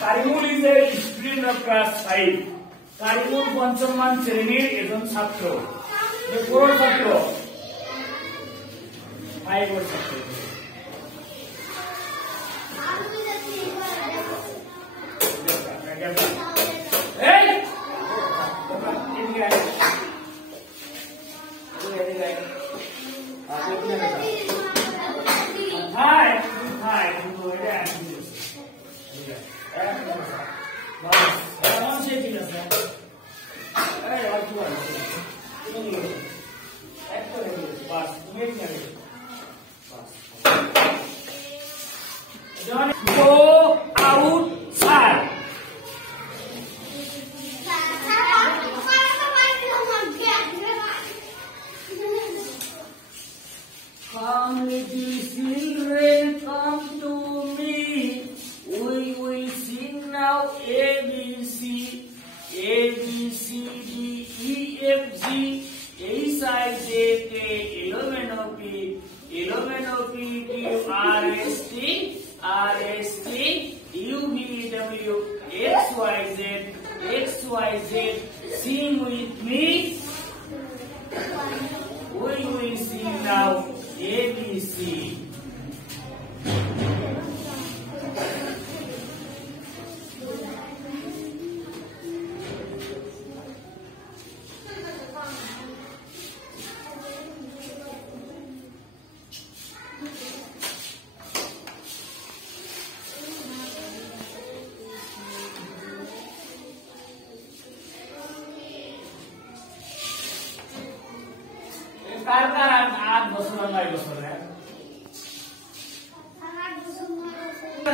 Karimul is a student of class 5. Karimul পঞ্চম মান শ্রেণীর একজন ছাত্র। যে কোন ছাত্র? 5 এর ছাত্র। এই go outside. Come little children, come to me. We will sing now A B C, A B C D E F G, H I J K L M N O P, L M N O P Q R S T, R S T U V W X Y Z, X Y Z. Sing with me. We will sing now A B C. Karena 8 বছর 9 বছর है 8 বছর 9 বছর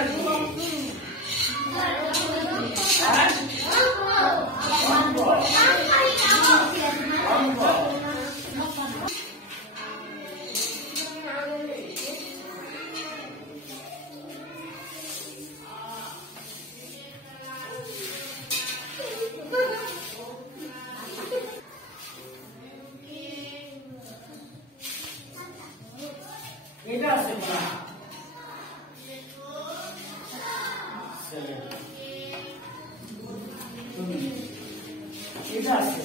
এটা আছে না এটা আছে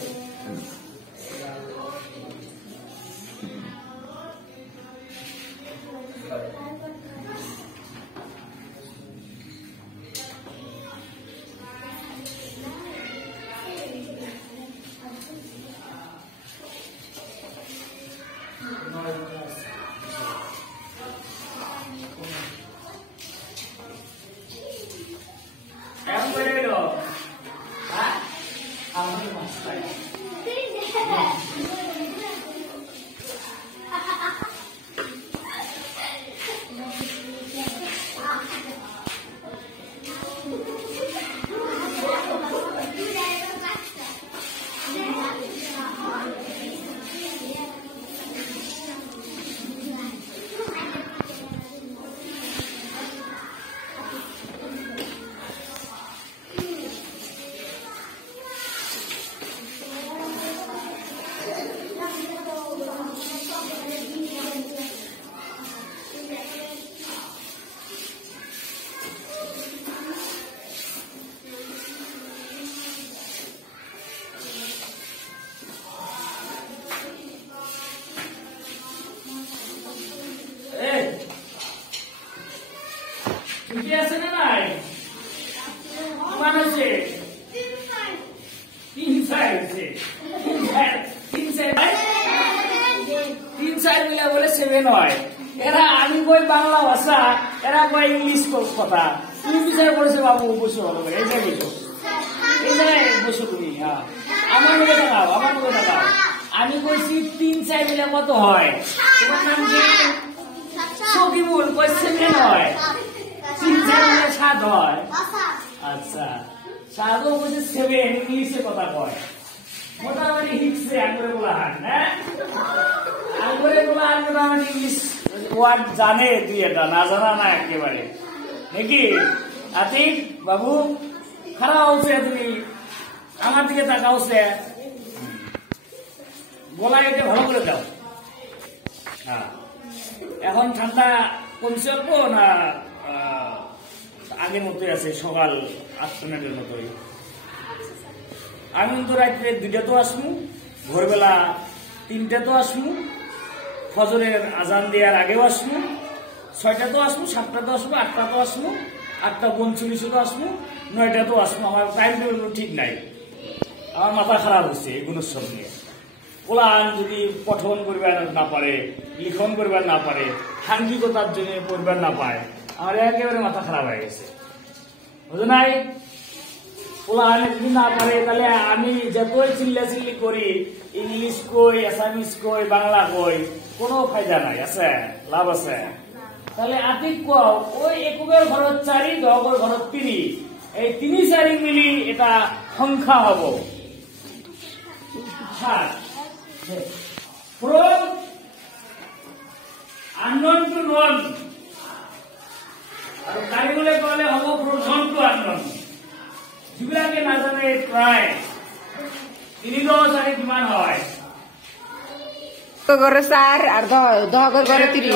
এরা আমি কই বাংলা ভাষা এরা কই ইংলিশ কথা তুমি বিচার করেছো বাবু, বসো ভালো করে, এই জায়গায় বসো, এই জায়গায় বসো তুমি। হ্যাঁ, আমার মুখে তাকাও, আমার মুখে তাকাও। আমি কইছি 3-4 মিলে কত হয়? তোমার নাম কি? সকিবুল। কই 7 হয়? 3-4 মিলে 7 হয়। আচ্ছা, সাধু বলছে 7, ইংলিশে কথা কয়, মোটামুটি হিটছে আঙ্গুরে বলা হান, হ্যাঁ আঙ্গুরে বলা হান মোটামুটি ইংলিশ ওয়ার্ড জানে, তুই এটা না জানা না একেবারে নাকি? আতিক বাবু খারাপ হচ্ছে, তুমি আমার দিকে তাকাওছে, গলা এটা ভালো করে দাও। হ্যাঁ, এখন ঠান্ডা কমছে অল্প না আগের মতোই আছে? সকাল 8 মিনিটের মতোই। আমি তো রাত্রে 2টা তো আসবো, ভোরবেলা 3টা তো আসবো, ফজরের আজান দেওয়ার আগেও আসবো, 6টা তো আসবো, 7টা তো আসবো, 8টা তো আসবো, 8:39 তো আসবো, 9টা তো আসবো। আমার টাইম টেবিল ঠিক নাই, আমার মাথা খারাপ হচ্ছে এগুলোর সব নিয়ে। কোরআন যদি পঠন করবার না পারে, লিখন করবার না পারে, সাংঘিকতার জন্য পড়বার না পায়, আমার একেবারে মাথা খারাপ হয়ে গেছে, বুঝো নাই? কোরআন যদি না পারে তাহলে আমি যতই চিল্লাচিল্লি করি, ইংলিশ কই, আসামিস কই, বাংলা কই, কোনো ফায়দা নাই, আছে লাভ আছে? তাহলে আতিক কও, ওই এককের ঘরত 4, দহকের ঘরত 3, এই 3-4 মিলি এটা সংখ্যা হব 7। From unknown to known, আর কারিগলে কলে হব from known to unknown। যিবিলাকে না জানে প্রায় 3-10 কিমান হয়? ঘরে 4 আর 10 ঘরে 30।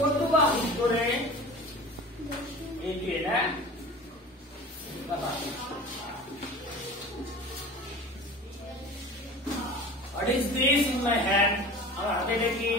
কতবার করে এগিয়ে না What is this in my hand? আমার হাতে দেখি